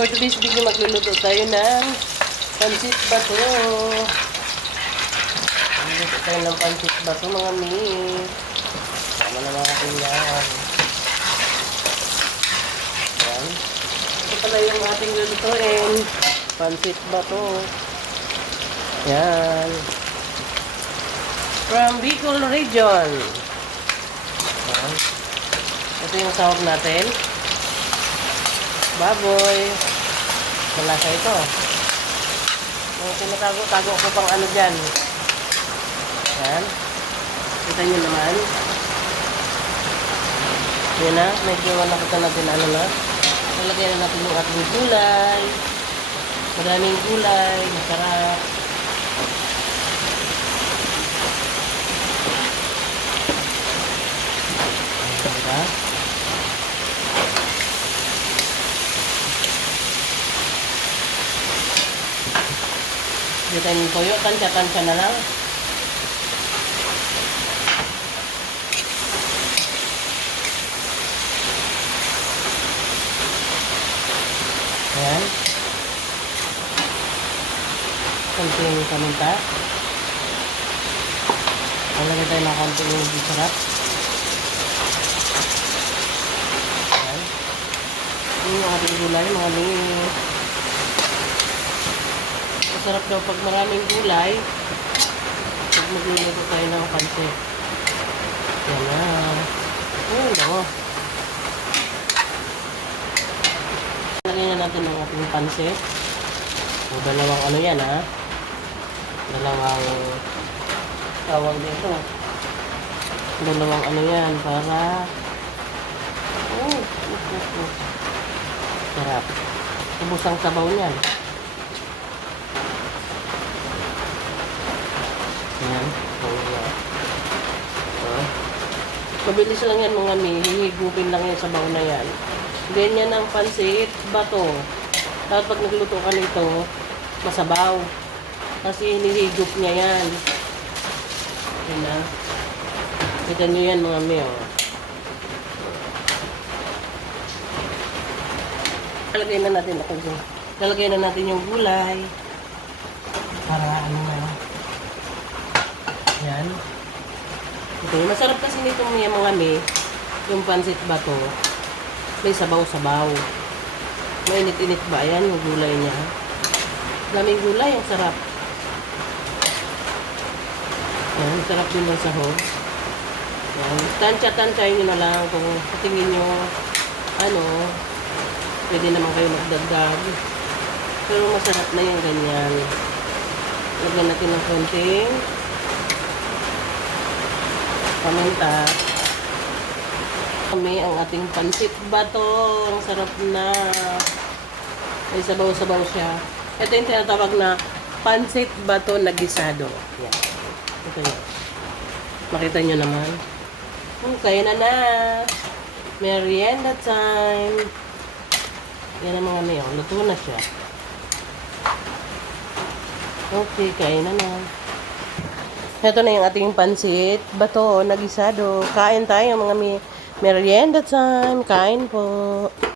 For today's video, magluluto tayo ng pancit bato. Magluluto tayo ng pancit bato, mga mi. Sama na natin yan. Yan. Ito pala yung ating lulutuin. Pancit bato. Yan. From Bicol region. Yan. Ito yung sahog natin. Baboy. Malasa ito. Yung tinatago-tago ko pang ano dyan. Yan. Kita nyo naman. Yan na. Medyo nakita natin ano na. Nalagyan na natin yung ating gulay. Maraming gulay. Masarap. Diba? Dito yung toyo, tansya-tansya na lang. Ayan. Konting paminta. Palagay tayo ng konting yung sarap. Ayan. Yung ating gulay, mga linis. Masarap daw pag maraming gulay. Pag magluluto tayo ng pancit. Yan na. Ayun o. Lagyan na natin ang ating pancit. O, dalawang ano yan ha. Dalawang tawag dito. Dalawang ano yan para sarap. Ubus ang sabaw niyan. Ayan. Mabilis lang yan mga mi. Hihigupin lang yan sa baw na yan. Ganyan ang pancit bato. Dapat pag nagluto ka nito, masabaw. Kasi hinihigup niya yan. Ayan na. Kita nyo yan mga mi. Oh. Lalagay na natin ako dyan. Lalagay na natin yung gulay. Para ano na. Yan. Okay, masarap kasi nito mga mi, yung pancit bato. May sabaw-sabaw. Mainit-init ba? Ayan yung gulay niya. Daming gulay, ang sarap. Ayan, sarap din ng sahog. Ayan, tansya-tansyahin nyo na lang kung tingin nyo, ano, pwede naman kayo magdagdag. Pero masarap na yung ganyan. Lagyan natin ng konting paminta. Kami ang ating pancit bato. Ang sarap na. May sabaw-sabaw siya. Ito yung tinatawag na pancit bato na gisado. Yan. Ito yun. Makita nyo naman. Okay na na. Merienda time. Yan ang mga mayo. Luto na siya. Okay, kain na na. Ito na yung ating pancit bato na gisado. Kain tayo mga merienda time. Kain po.